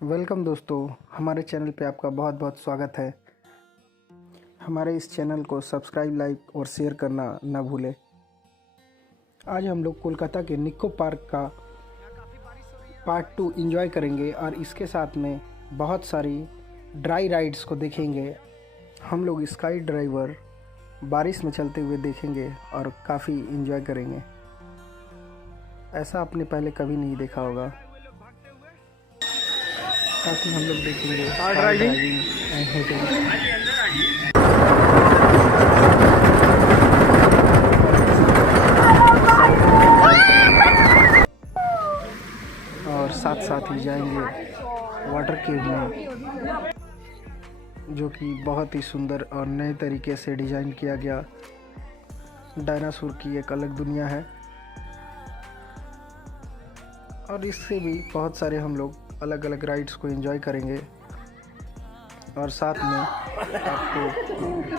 Welcome दोस्तों, हमारे channel पे आपका बहुत बहुत स्वागत है। हमारे इस चैनल को सब्सक्राइब, लाइक और शेयर करना ना भूलें। आज हम लोग कोलकाता के निक्को पार्क का पार्ट 2 एंजॉय करेंगे और इसके साथ में बहुत सारी ड्राई राइड्स को देखेंगे। हम लोग स्काई ड्राइवर बारिश में चलते हुए देखेंगे और काफ़ी एंजॉय करेंगे। ऐसा आपने पहले कभी नहीं देखा होगा। ताकि हम लोग देखेंगे कार ड्राइविंग एंड होटल। और साथ साथ ही जाएंगे वाटर केव में, जो कि बहुत ही सुंदर और नए तरीके से डिज़ाइन किया गया डायनासोर की एक अलग दुनिया है। और इससे भी बहुत सारे हम लोग अलग अलग राइड्स को एंजॉय करेंगे और साथ में आपको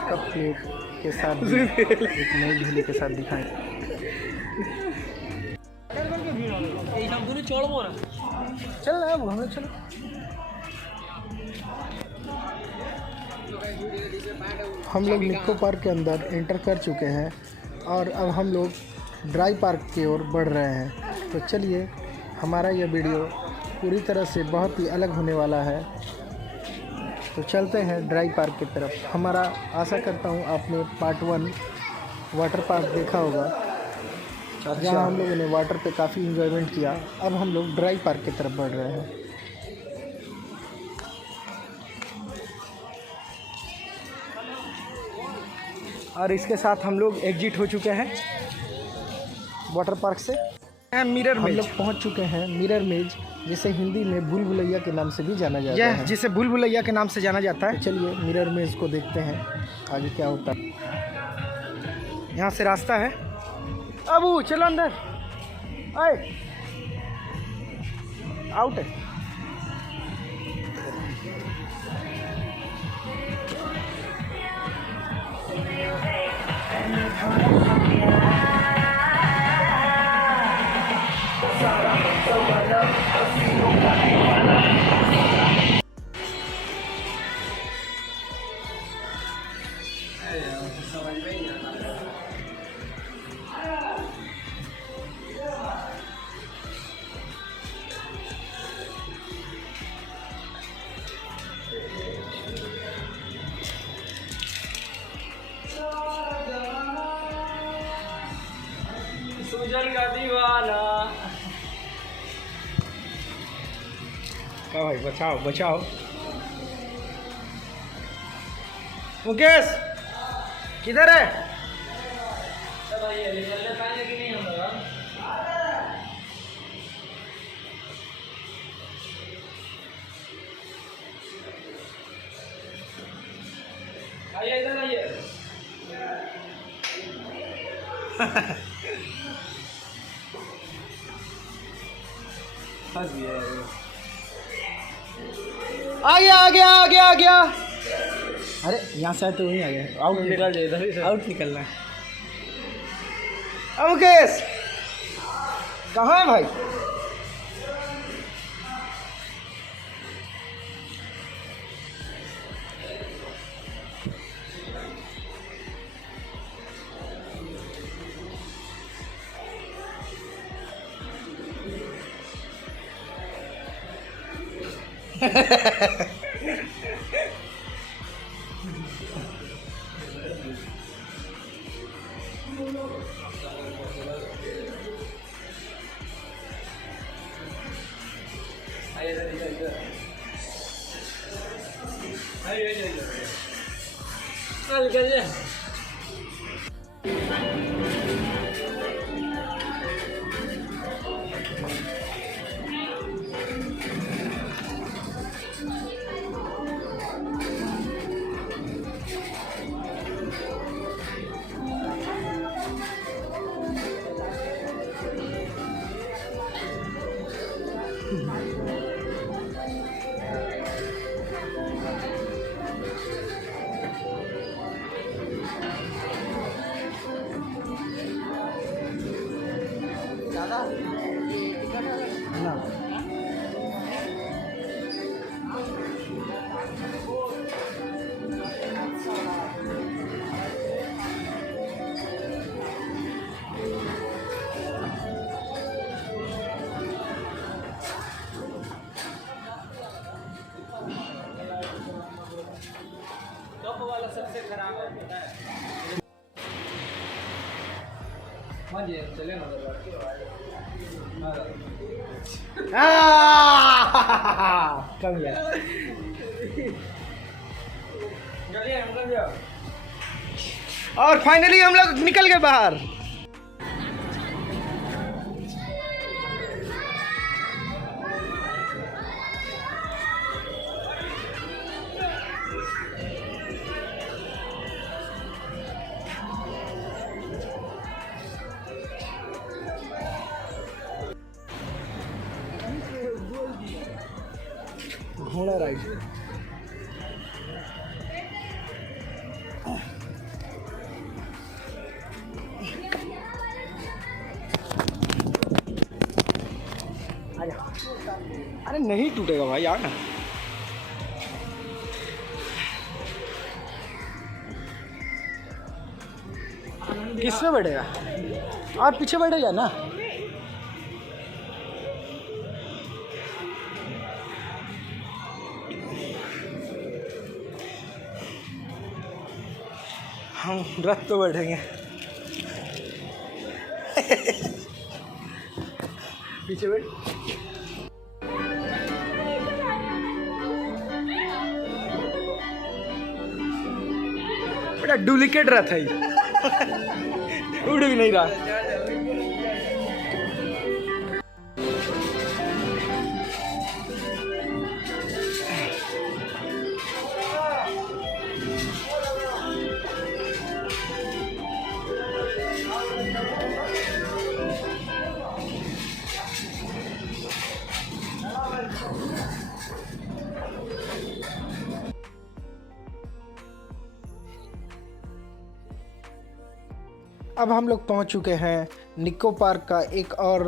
कप प्लेट के साथ भी एक नई झूले के साथ दिखाएंगे। चल रहा है वो, हमें चलो। हम लोग निक्को पार्क के अंदर एंटर कर चुके हैं और अब हम लोग ड्राई पार्क की ओर बढ़ रहे हैं। तो चलिए, हमारा यह वीडियो पूरी तरह से बहुत ही अलग होने वाला है। तो चलते हैं ड्राई पार्क की तरफ। हमारा आशा करता हूँ आपने पार्ट 1 वाटर पार्क देखा होगा, जहाँ हम लोगों ने वाटर पे काफ़ी इंजॉयमेंट किया। अब हम लोग ड्राई पार्क की तरफ बढ़ रहे हैं। और इसके साथ हम लोग एग्जिट हो चुके हैं वाटर पार्क से। मिरर मेज, हम लोग पहुँच चुके हैं मिरर मेज, जिसे हिंदी में भूल भुलैया के नाम से भी जाना जाता है। जिसे भूल भुलैया के नाम से जाना जाता है। तो चलिए मिरर मेज को देखते हैं आगे क्या होता है। यहाँ से रास्ता है। अबू चलो अंदर, आए आउट है। सुजल का दीवाना। क्या भाई, बचाओ बचाओ। मुकेश किधर है? निकलने पाएंगे कि नहीं हम लोग? आइए इधर आइए। आ गया। अरे यहाँ से तो वहीं आ गया। आउट निकल जाए, आउट निकलना है। मुकेश कहाँ है भाई? कम गया। और फाइनली हम लोग निकल गए बाहर। घोड़ा राइड। अरे नहीं टूटेगा भाई, यार ना। किस में बैठेगा? और पीछे बैठेगा ना। हम रथ पे बैठेंगे। पीछे बैठ। बड़ा डुप्लीकेट रथ है ये। उड़ भी नहीं रहा। अब हम लोग पहुंच चुके हैं निको पार्क का एक और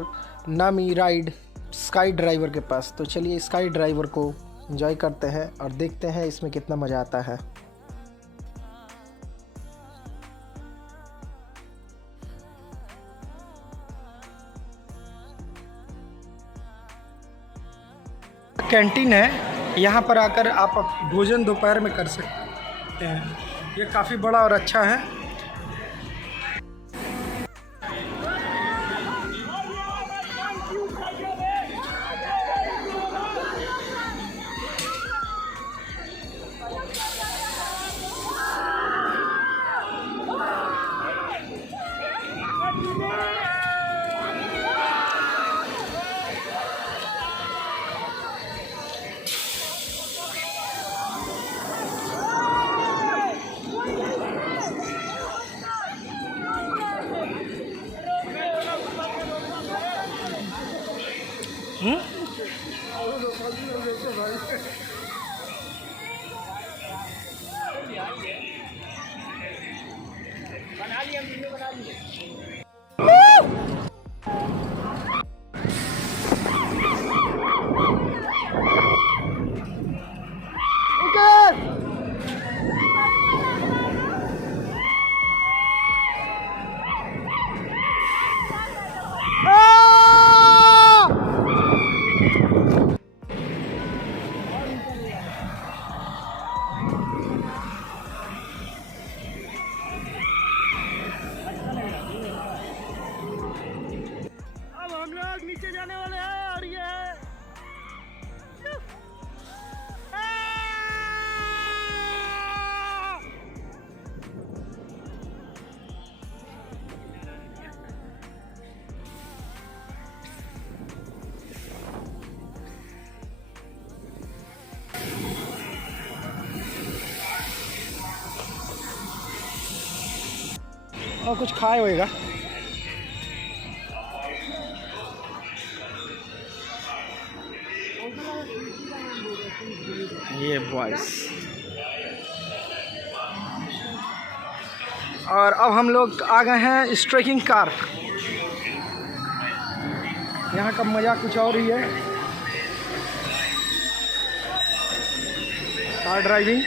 नामी राइड स्काई ड्राइवर के पास। तो चलिए स्काई ड्राइवर को एंजॉय करते हैं और देखते हैं इसमें कितना मज़ा आता है। कैंटीन है, यहाँ पर आकर आप भोजन दोपहर में कर सकते हैं। ये काफ़ी बड़ा और अच्छा है। नीचे जाने वाले हैं और ये और कुछ खाए होएगा। ये बॉयस। और अब हम लोग आ गए हैं स्ट्रेकिंग कार। यहाँ का मज़ा कुछ और ही है। Car driving.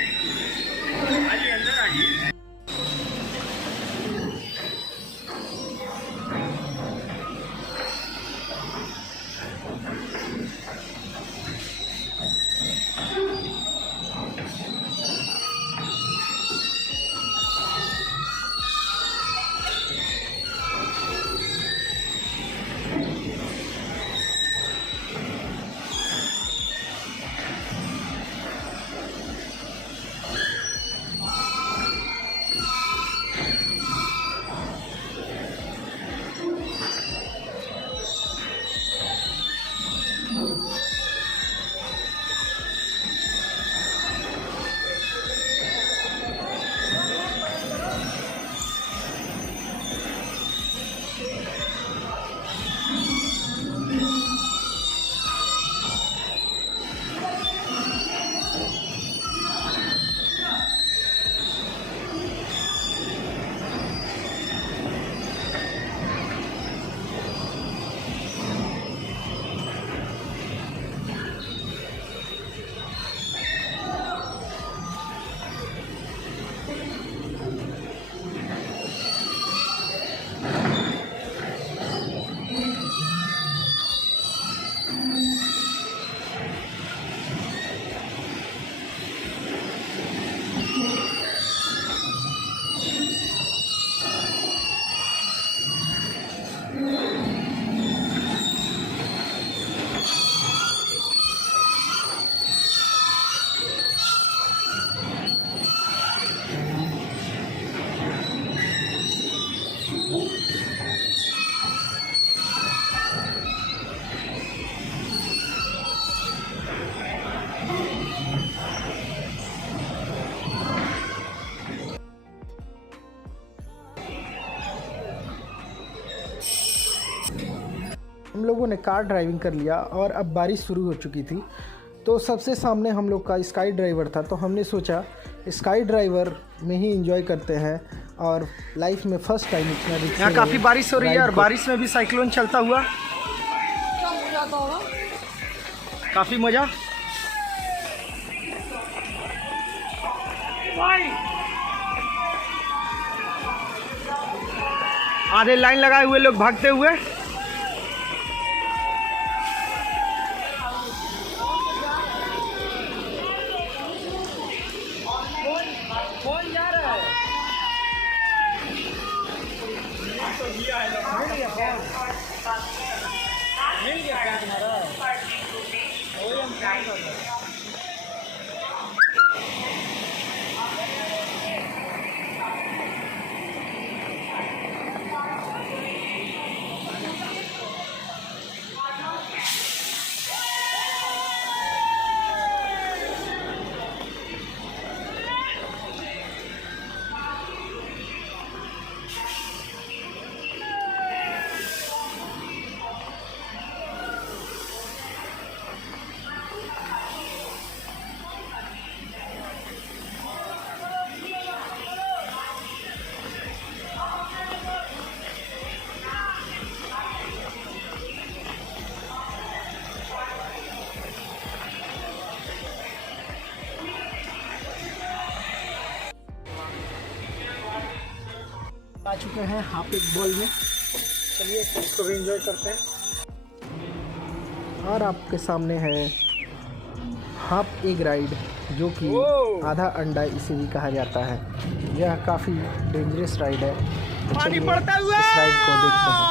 लोगों ने कार ड्राइविंग कर लिया और अब बारिश शुरू हो चुकी थी, तो सबसे सामने हम लोग का स्काई ड्राइवर था। तो हमने सोचा स्काई ड्राइवर में ही एंजॉय करते हैं और लाइफ में फर्स्ट टाइम इतना रिस्क। यहाँ काफ़ी बारिश हो रही है और बारिश में भी साइक्लोन चलता हुआ काफ़ी मज़ा। आधे लाइन लगाए हुए लोग भागते हुए। कौन जा रहा है? मिल गया तुम्हारा। आ चुके हैं हाफ एक बॉल में। चलिए इसको भी एंजॉय करते हैं। और आपके सामने है हाफ एग राइड, जो कि आधा अंडा इसे भी कहा जाता है। यह काफ़ी डेंजरस राइड है। तो पानी पड़ता हुआ इस राइड को देखते हैं।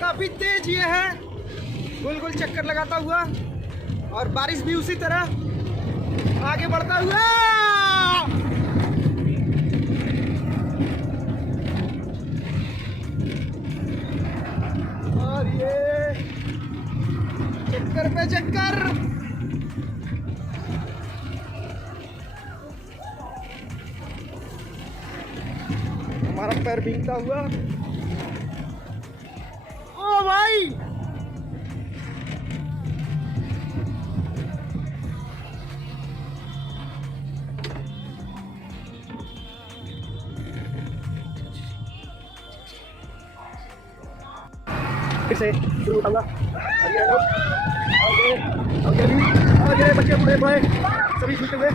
काफी तेज ये है, गोल गोल चक्कर लगाता हुआ, और बारिश भी उसी तरह आगे बढ़ता हुआ। और ये चक्कर पे चक्कर। हमारा पैर भीगता हुआ। ओ भाई, फिर से शुरू होगा। आगे बच्चे बूढ़े बड़े सभी छूटे हुए।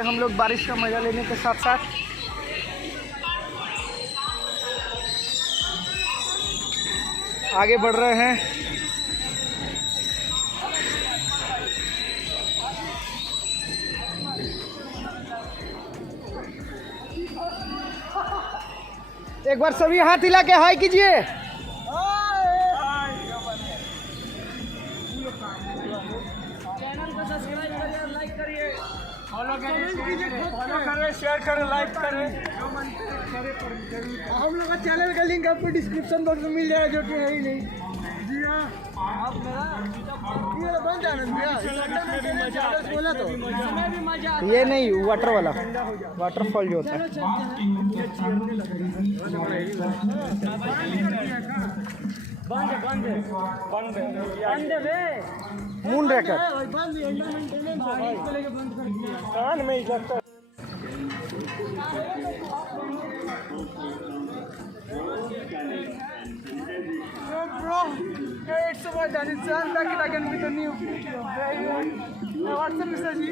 हम लोग बारिश का मजा लेने के साथ साथ आगे बढ़ रहे हैं। एक बार सभी हाथ हिला के हाय कीजिए। चैनल को सब्सक्राइब करें, लाइक करिए, फॉलो करें, शेयर करें, लाइक करें। हम लोग का चैनल का लिंक आपको डिस्क्रिप्शन बॉक्स में मिल जाएगा, जो कि है ही नहीं। जी हाँ, आप मेरा बन जाना बोला तो ये नहीं, वाटर वाला वाटरफॉल जो होता है। मून रैकेट कान में लगता। Bro, it's so much that it's unlucky with the new video. What's the message?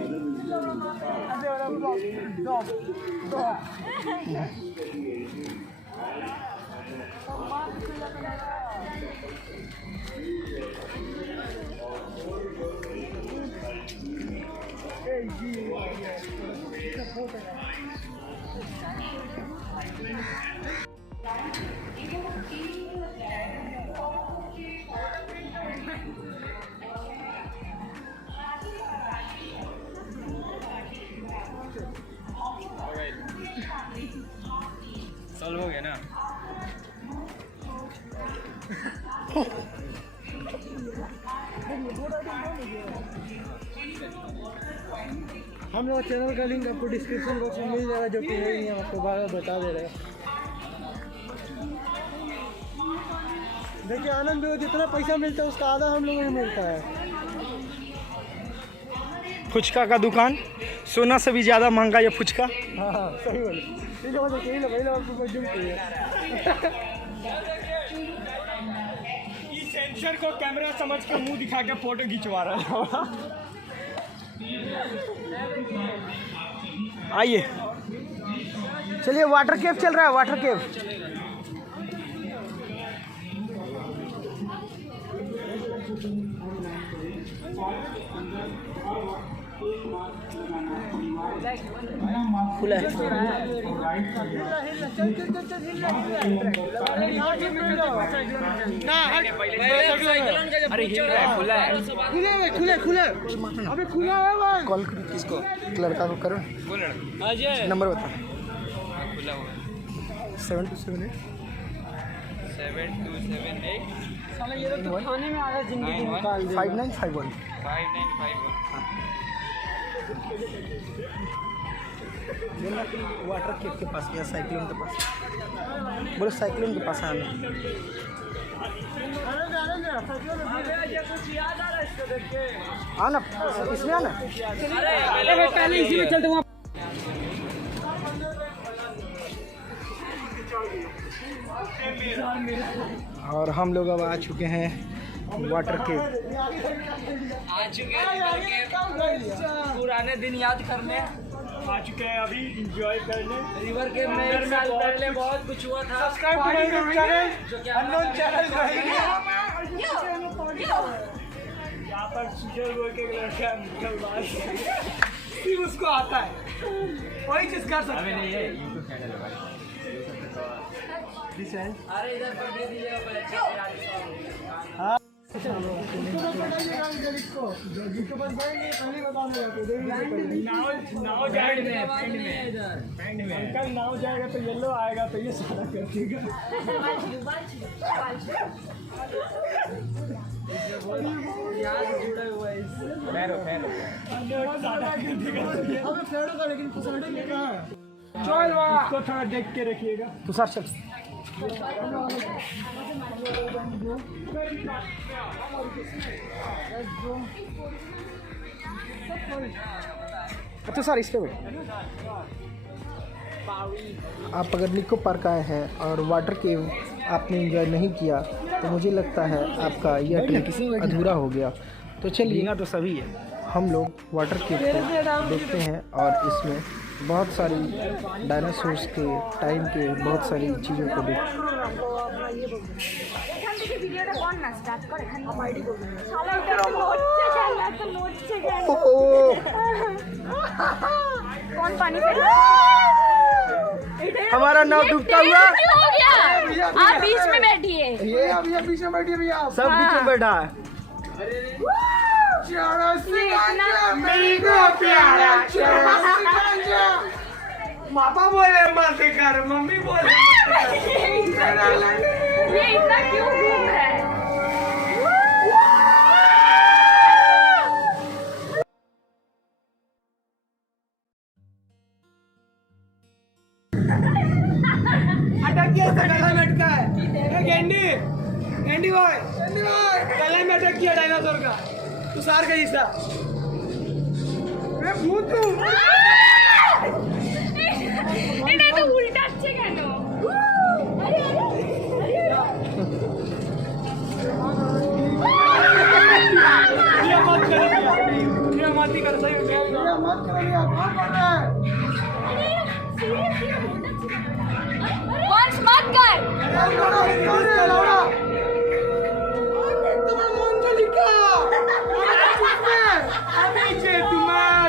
Solve हो गया ना। हम लोग चैनल का लिंक आपको डिस्क्रिप्शन बॉक्स में मिल जाएगा, जो कि है नहीं, आपको बार बता दे रहे हैं। देखिए आनंद में जितना पैसा मिलता है उसका आधा हम लोगों को मिलता है। फुचका का दुकान, सोना से भी ज़्यादा महंगा ये फुचका। हाँ सही बोले। इस सेंसर को कैमरा समझ के मुंह दिखा के फोटो खिंचवा रहा है। आइए चलिए, वाटर केव चल रहा है, वाटर केव। खुला है। अबे खुला है भाई। कॉल किसको? लड़का को करो, नंबर बता। खुला हुआ 7278 7278। ये तो खाने में आया जिंदगी निकाल दे। 5951 वाटर केव के पास या साइक्लोन के पास, बोलो साइक्लोन के पास आना। आना इसमें आना, पहले इसी में चलते। वहाँ और हम लोग अब आ चुके हैं वाटर केव। पुराने दिन याद करने आ चुके हैं, अभी एंजॉय करने। रिवर के में एक साल पहले बहुत कुछ हुआ था। सब्सक्राइब करें चैनल, अननोन चैनल यहाँ पर सुजल बोल के लड़का निकल बात उसको आता है, वही चीज कर सकते हैं। ये यूट्यूब चैनल है भाई। अरे इधर पर दे दीजिएगा। हाँ नाव जाएगा तो येलो आएगा, तो ये सारा कर देगा। चल इसको थोड़ा देख के रखिएगा। तुषार चल। तो सर इस पे आप अगर निको पार्क आए हैं और वाटर केव आपने एंजॉय नहीं किया तो मुझे लगता है आपका यह ट्रिप अधूरा हो गया। तो चलिए तो सभी है, हम लोग वाटर केव को देखते हैं और इसमें बहुत सारी डायनासोर्स के टाइम के बहुत सारी चीज़ों को देखते हैं। এখান থেকে ভিডিওটা কর না, স্টার্ট কর এখান থেকে আইডি করব। শালা এটা নড়ছে কেন, এত নড়ছে কেন? कौन पानी पे? हमारा नाव डूबता हुआ। हो गया, आप बीच में बैठिए। ये भैया बीच में बैठिए भैया, सब बीच में बैठा है। पापा बोले मत कर, मम्मी बोले ये इतना क्यों घूम है? अटक गया था, गला में अटका है। गेंडी गेंडी भाई गले में अटक गया डायनासोर का, तुषार का हिस्सा। भूतू এটা তো উল্টাচ্ছে কেন? আরে ये मत कर, ये मत ही कर, सही हो गया। ये मत कर, ये कौन कर रहा है? वंश मत कर। তোমার মঞ্জলিকা আমি যে তোমার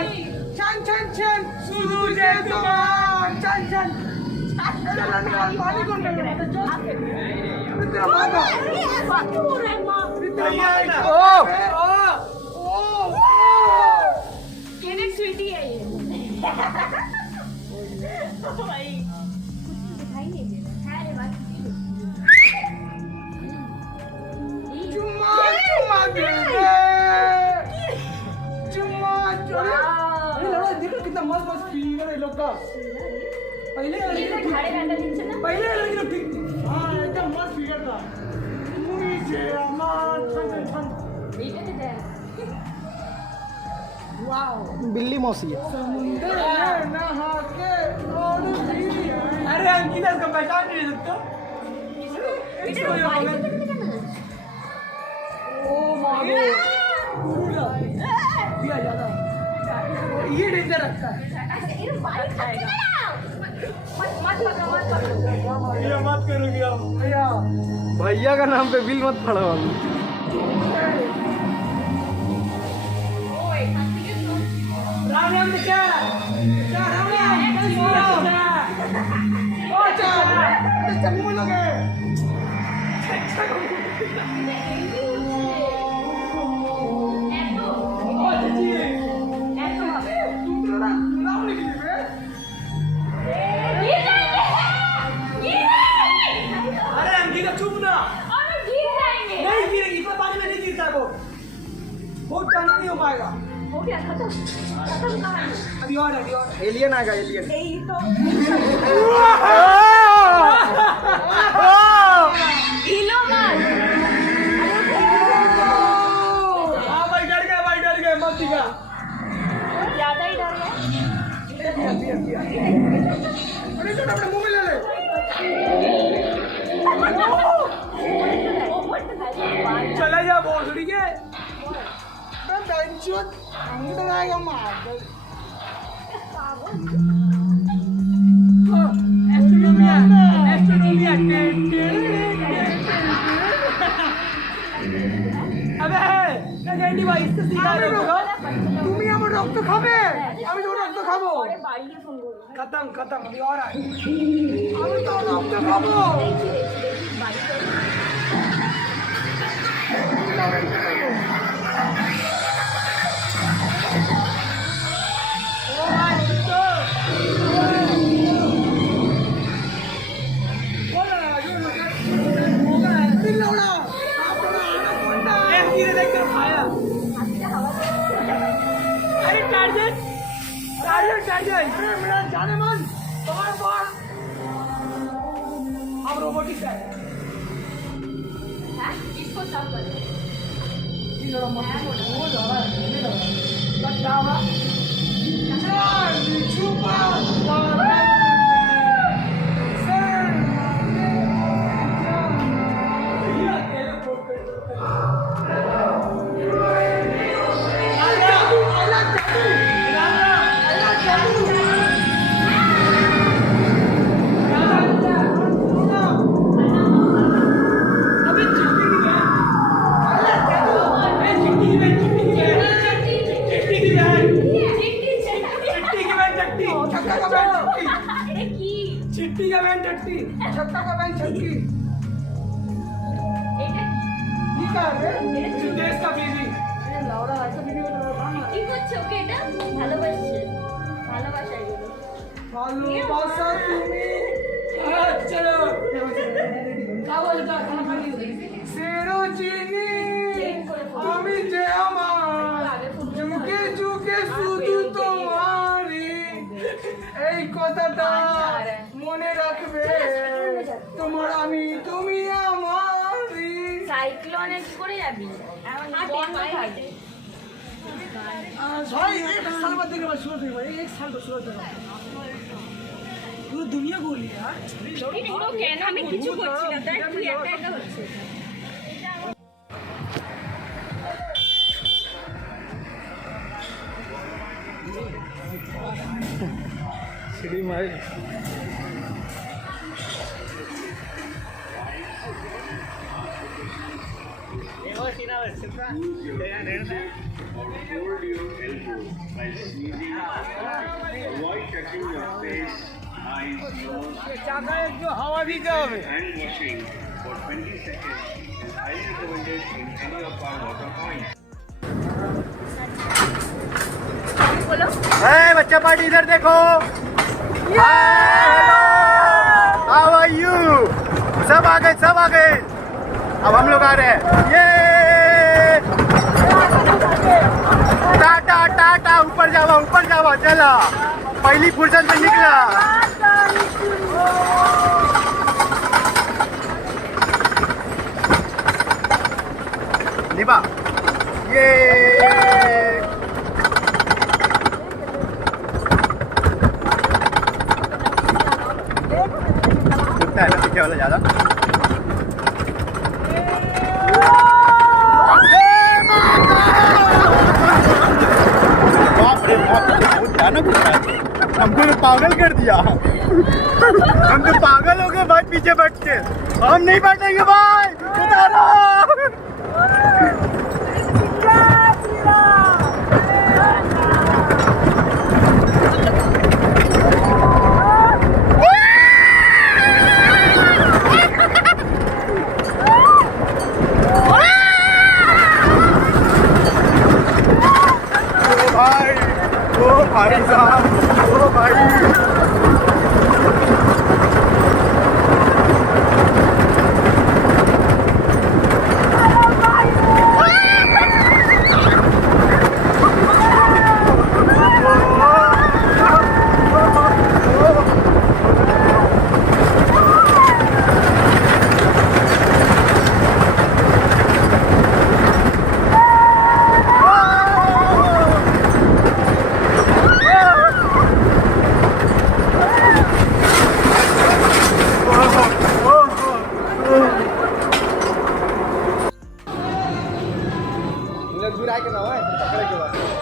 চান চান চান শুধু যে তোমার চান চান পানি কোন तेरा माता ओ ओ केनेट स्वीटी है ये। भाई दिखाई नहीं दे रहा है रे बात। चुम्मा चुम्मा दे चुम्मा चुम्मा। अरे लड़ा देखो कितना मस्त मस्त फिगर है लोग का। पहले घाड़े बैठा नीचे ना, पहले लोग ठीक हाँ एकदम मस्त फिगर था। मुझे अमर छन छन नीचे से दे। वाओ बिल्ली मौसी है। समुंदर में नहा के और पी। अरे अंकिता इसको पहचान नहीं सकते? इसको ओ मागो दिया जाता ये डेंजर रखता है। ये बाइक खाएगा। मत मत पकड़ो, मत पकड़ो। ये मत करोगे आप भैया। भैया का नाम पे बिल मत पड़ो। ओए खाती है तो राम राम क्या राम राम ओ चा चम्मू लगे ओ जी ऐसा হবে। तुम नाम लिख लीजिए। गिर जाएंगे, गिर जाएंगे। अरे अंकिता चुप ना। और गिर जाएंगे। नहीं गिरेगी, इतना पानी में नहीं गिरता है वो। बहुत टाइम नहीं हो पाएगा। हो गया खत्म, खत्म कहानी। अभी और एलियन आएगा, एलियन। यही तो हिलो मत। हाँ भाई डर गए मत दिखा। ज्यादा ही डर गया। अरे छोटा अपने मुंह में ले ले। चला जा बोल ठीक है। मैं बेंचोट अंदर आएगा मार। एस्ट्रोनोमिया अबे गैंडी भाई इससे सीधा रहो। তুমি আমার রক্ত খাবে, আমি তোমার রক্ত খাবো। अरे बाड़िए फोन करो। खत्म खत्म अभी और आए। আমি তো রক্ত খাবো। मेरा जाने मन तुम्हारे पास अब रोबोटिक है। इसको सब कर दो। ये जरा मत हो जा रहा है बट क्या हुआ चल छुपा ভালোবাসা তুমি চলো সেরো চিনি আমি যে আমার যুগে যুগে শুধু তোমারই এই কথাটা মনে রাখবে তোমার আমি তুমি আমারই সাইক্লোনে কি করে যাবি এখন বন্ধ থাকে भाई एक साल बाद देखे शुरू थे भाई एक साल तो शुरू थे पूरी दुनिया गोली यार পুরো কেন আমি কিছু করছি না দেখ তুই একা একা হচ্ছে सीढ़ी मारी Hold your elbow by sneezing. Avoid touching your face, eyes, nose. हवा भी क्या হবে Hand washing for 20 seconds is highly recommended in any of our water points. बोलो बच्चा पार्टी इधर देखो हाउ आर यू सब आ गए अब हम लोग आ रहे हैं ये टाटा टाटा ऊपर जावा चला पहली फुर्सत में निकला निभा ये है ना पीछे वाला ज्यादा बाप रे बाप बहुत भयानक होता है हमको तो पागल कर दिया हम तो पागल हो गए भाई पीछे बैठ के हम नहीं बैठेंगे भाई उतारो भाई साहब ओ भाई गिराए के ना है पकड़े के बाद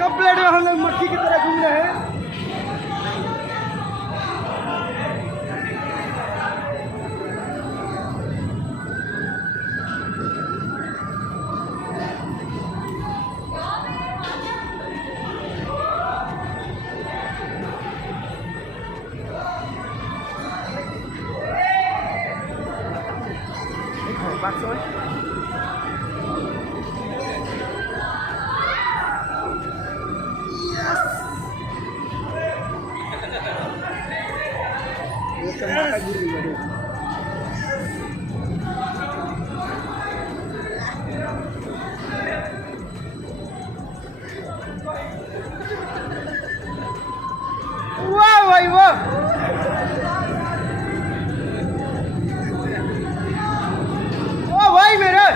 कब प्लेट में हम लोग मक्खी की तरह घूम रहे हैं बात सुन वाह भाई वाह ओ भाई मेरे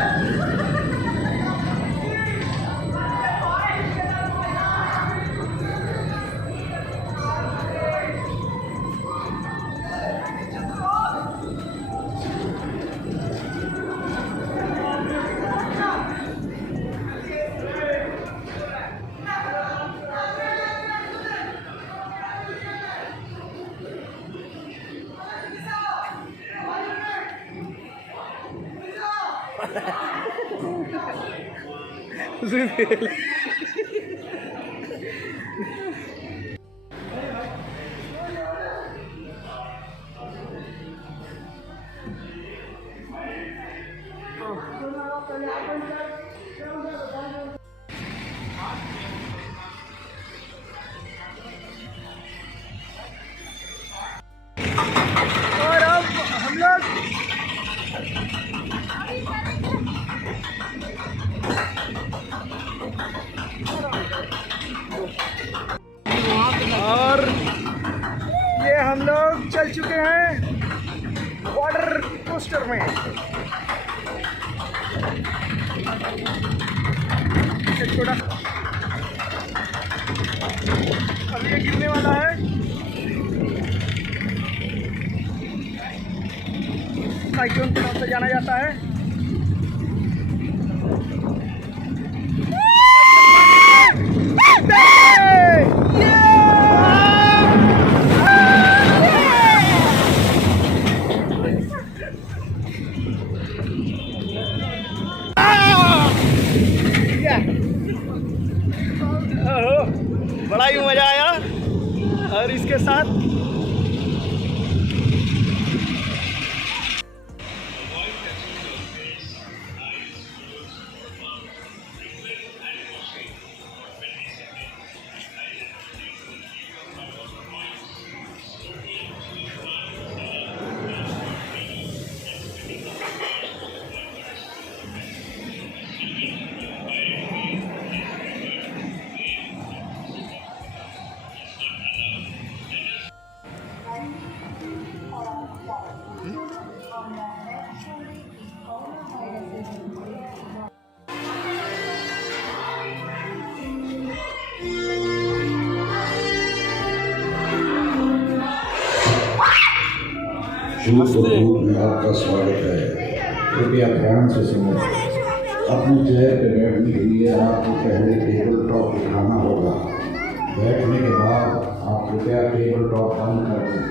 और अब हम लोग और ये हम लोग चल चुके हैं वाटर कोस्टर में। एक छोटा अब ये गिरने वाला है। साइक्लोन के नाम से जाना जाता है। बड़ा ही मजा आया। और इसके साथ शुभ प्रभु में आपका स्वागत है। कृपया ध्यान से सुनो। अपनी चेयर पर बैठने के लिए आपको पहले टेबल टॉप उठाना होगा। बैठने के बाद आप कृपया टेबल टॉप बंद कर दें।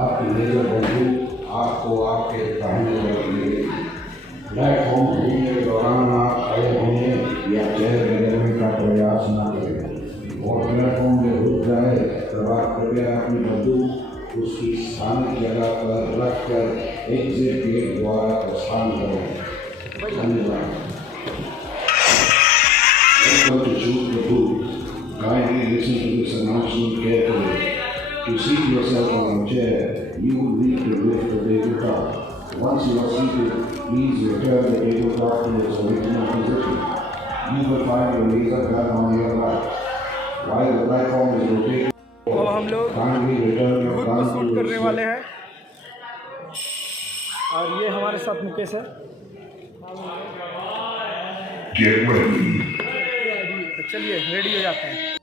आपकी लेजर बंदूक आपको आपके दाहिने ओर मिलेगी। प्लेटफॉर्म घूमने के दौरान आप खड़े होने या चेयर बदलने का प्रयास न करें। और प्लेटफॉर्म में रुक जाए तब आप कृपया अपनी बंदूक उसकी स्थानिक जगह पर रखकर एग्जिट गेट द्वारा प्रस्थान करें। धन्यवाद। Welcome to Shoot the Booth. Kindly listen to this announcement carefully. To seat yourself on a chair, you will need to lift the tabletop. Once you are seated, please return the tabletop to its original position. You will find your laser gun on your right. While the platform is rotating, तो हम लोग खुद को shoot करने वाले हैं। और ये हमारे साथ मुकेश है। तो चलिए रेडी हो जाते हैं।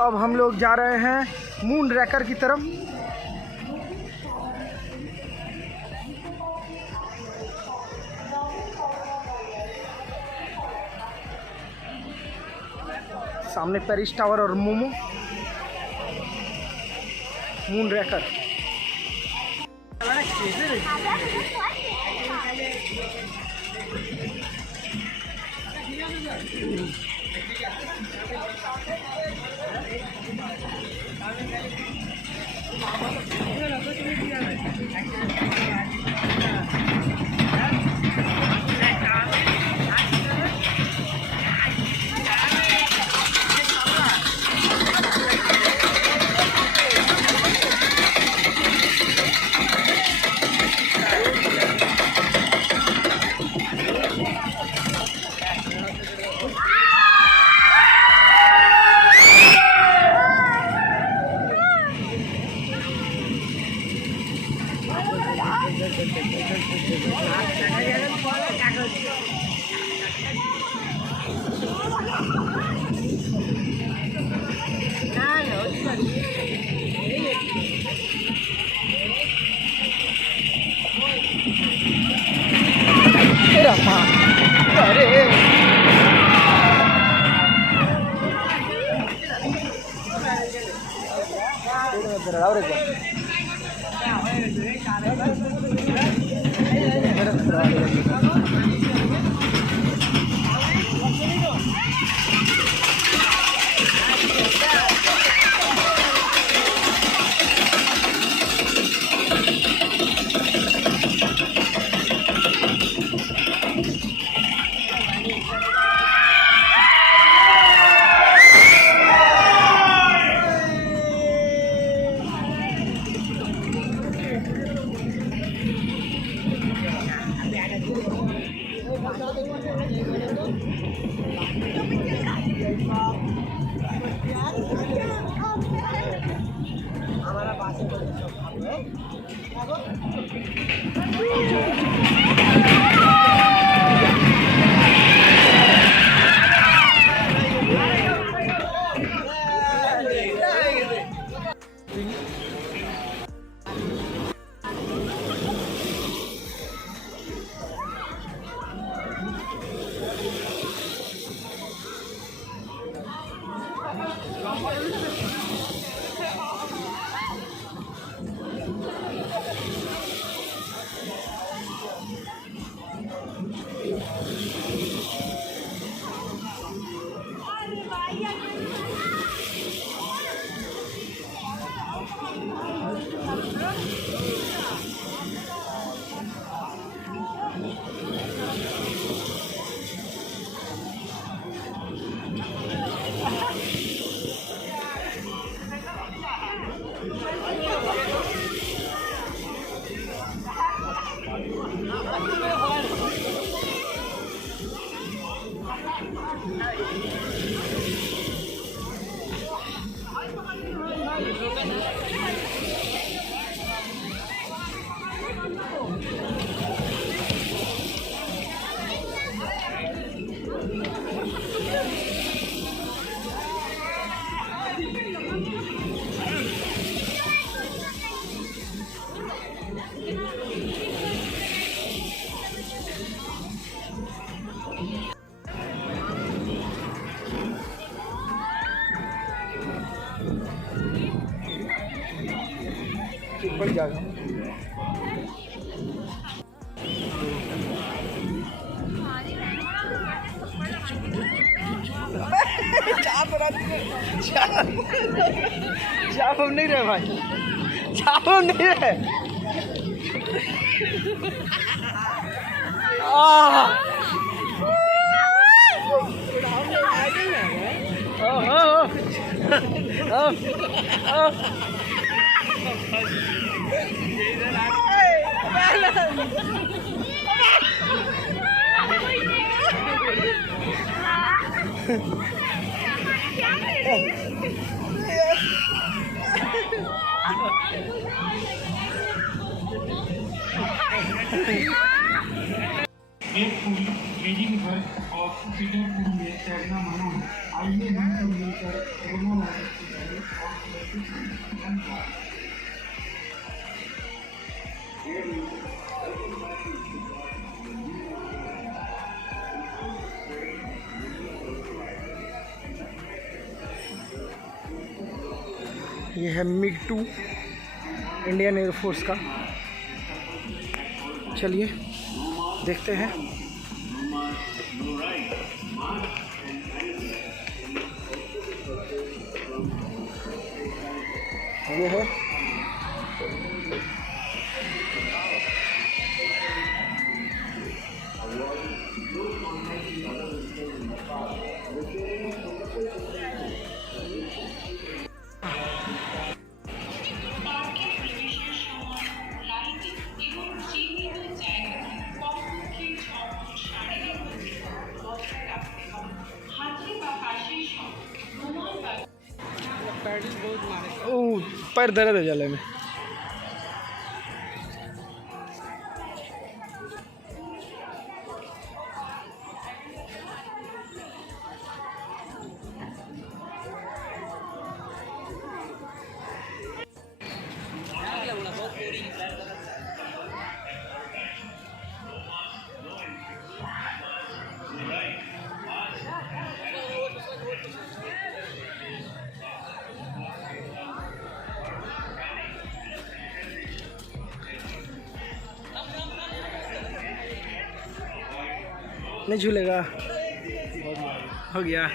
अब हम लोग जा रहे हैं मून रैकर की तरफ। सामने पेरिस टावर और मोमो मून रैकर। बढ़ जाएगा। चाप हम नहीं रहे भाई, चाप हम नहीं रहे। एक pool raising work of Peter pool में तैरना मना है। आइए हम सब मिलकर कोरोना वायरस ये है मिग 2 इंडियन एयरफोर्स का। चलिए देखते हैं। ये है पैर दर्द है जले में। नहीं झूलेगा, हो गया।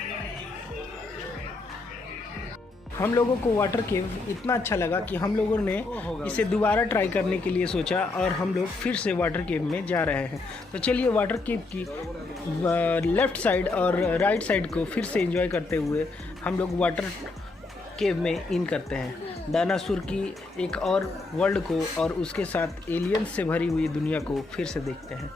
हम लोगों को वाटर केव इतना अच्छा लगा कि हम लोगों ने इसे दोबारा ट्राई करने के लिए सोचा और हम लोग फिर से वाटर केव में जा रहे हैं। तो चलिए वाटर केव की लेफ़्ट साइड और राइट साइड को फिर से एंजॉय करते हुए हम लोग वाटर केव में इन करते हैं। डायनासोर की एक और वर्ल्ड को और उसके साथ एलियंस से भरी हुई दुनिया को फिर से देखते हैं।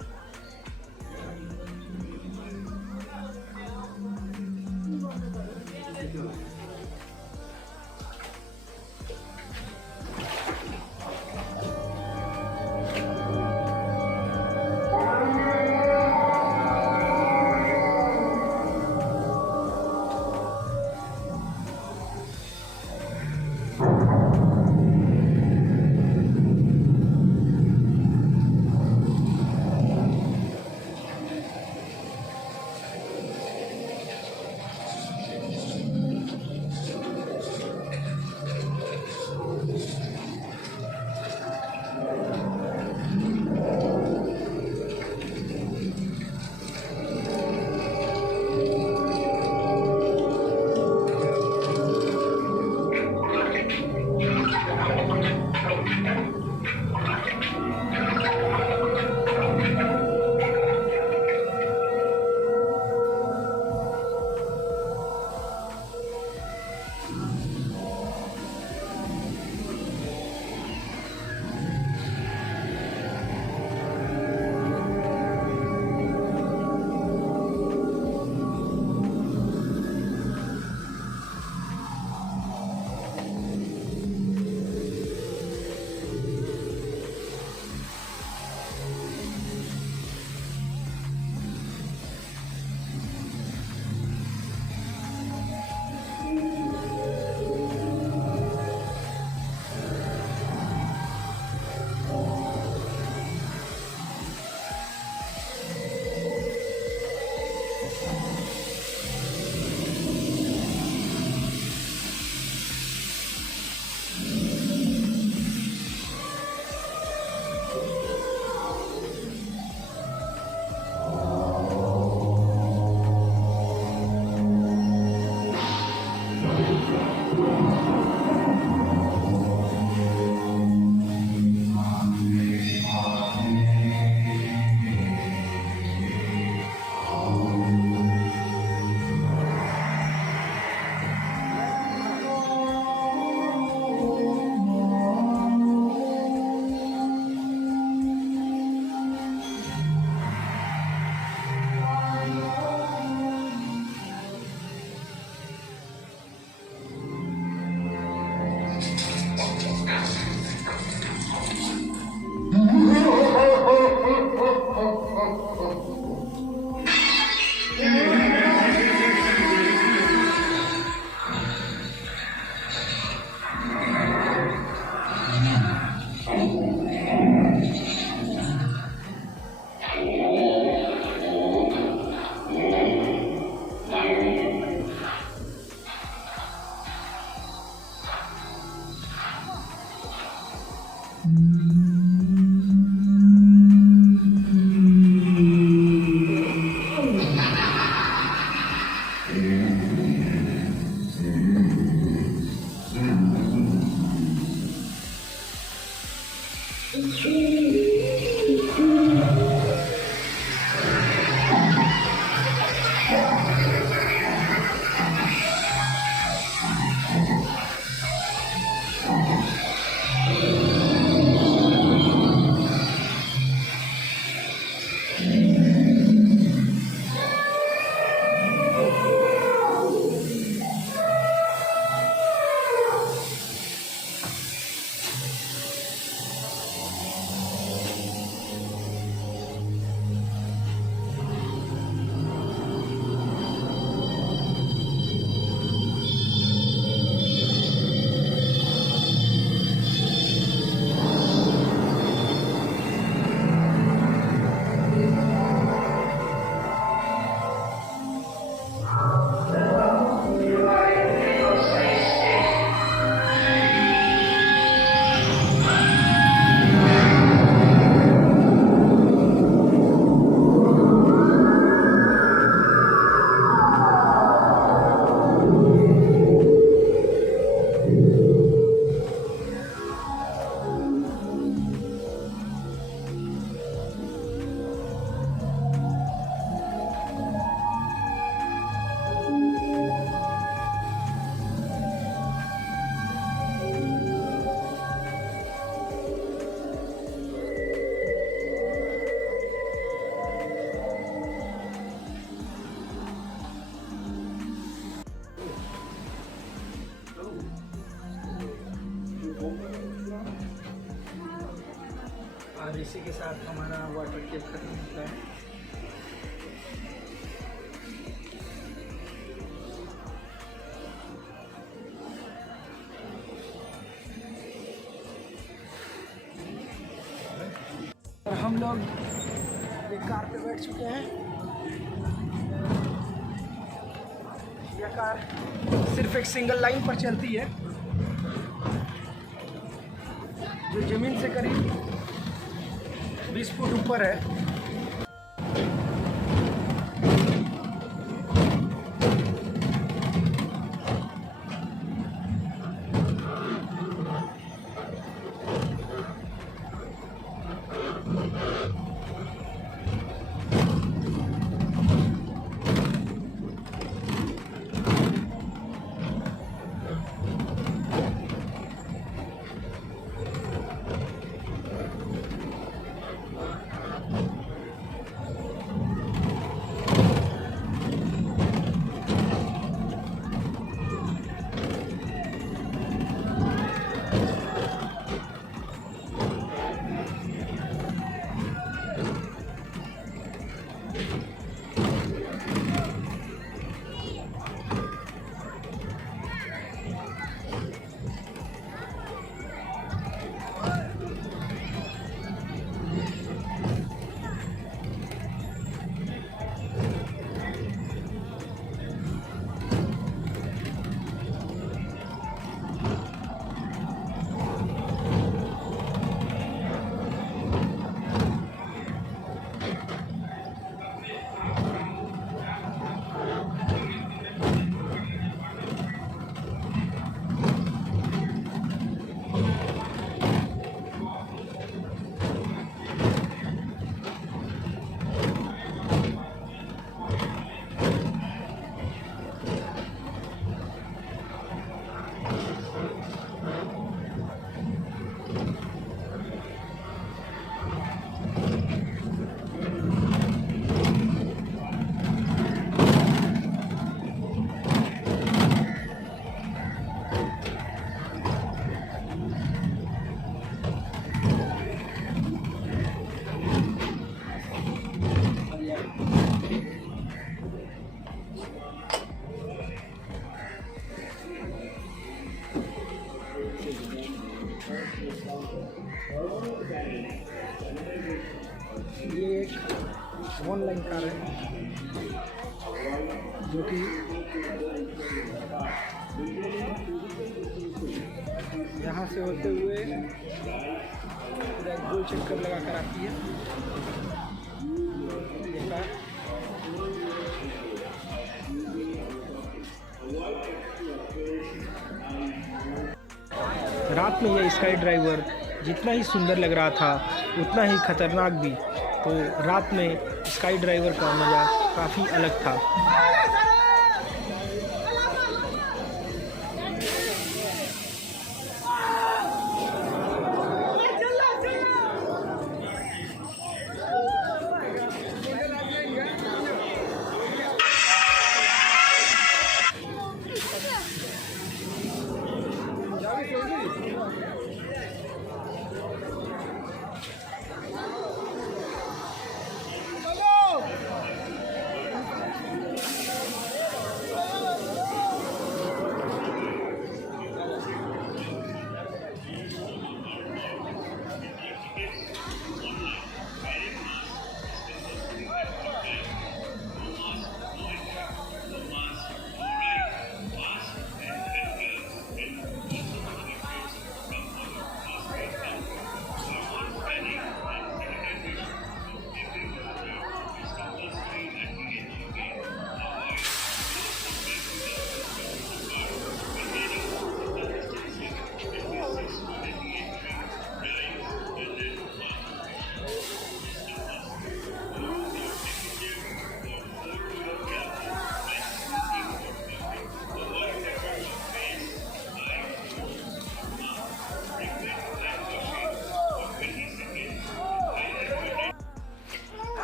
इसी के साथ हमारा वाटर केक खत्म होता है। और हम लोग ये कार पे बैठ चुके हैं। यह कार सिर्फ एक सिंगल लाइन पर चलती है जो ज़मीन से करीब 20 फुट ऊपर है। ये एक ऑनलाइन कार है जो कि यहाँ से होते हुए पूरा गोल चक्कर लगा कर आती है। ये कार रात में यह स्काई ड्राइवर जितना ही सुंदर लग रहा था उतना ही खतरनाक भी। तो रात में स्काई ड्राइवर का मज़ा काफ़ी अलग था।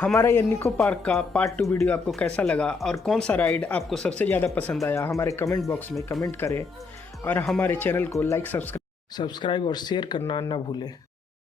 हमारा ये निको पार्क का पार्ट 2 वीडियो आपको कैसा लगा और कौन सा राइड आपको सबसे ज़्यादा पसंद आया हमारे कमेंट बॉक्स में कमेंट करें और हमारे चैनल को लाइक सब्सक्राइब और शेयर करना ना भूलें।